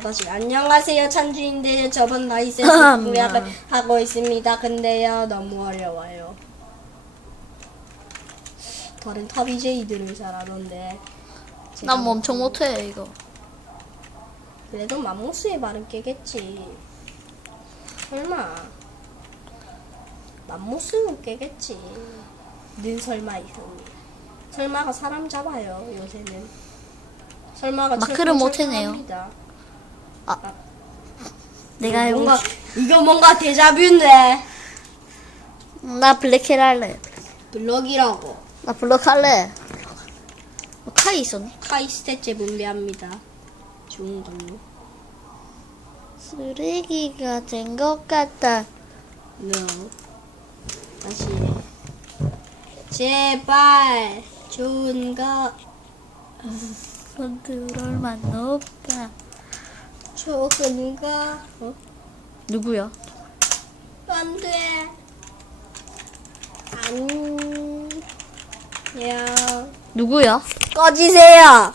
다시 안녕하세요 찬주인데 저번 아, 공략을 하고 있습니다. 근데요 너무 어려워요. 다른 탑 BJ들은 잘하던데 난 뭐 엄청 못해 이거. 그래도 맘모스의 말은 깨겠지. 설마 맘모스는 깨겠지. 는 설마 이상이. 설마가 사람 잡아요 요새는. 설마가 마크를 철컹철컹 못 해내요. 합니다. 내가 이거 뭔가. 이거 뭔가 데자뷰인데 나 블랙헬 할래. 블럭이라고 나 블럭 할래. 어, 카이 있었네. 카이스테째 분배합니다. 좋은 걸로. 쓰레기가 된 것 같다. No. 다시. 제발 좋은 거 컨트롤만 높 다. 좋은 거. 어? 누구야? 안 돼. 안녕. 누구야? 꺼지세요.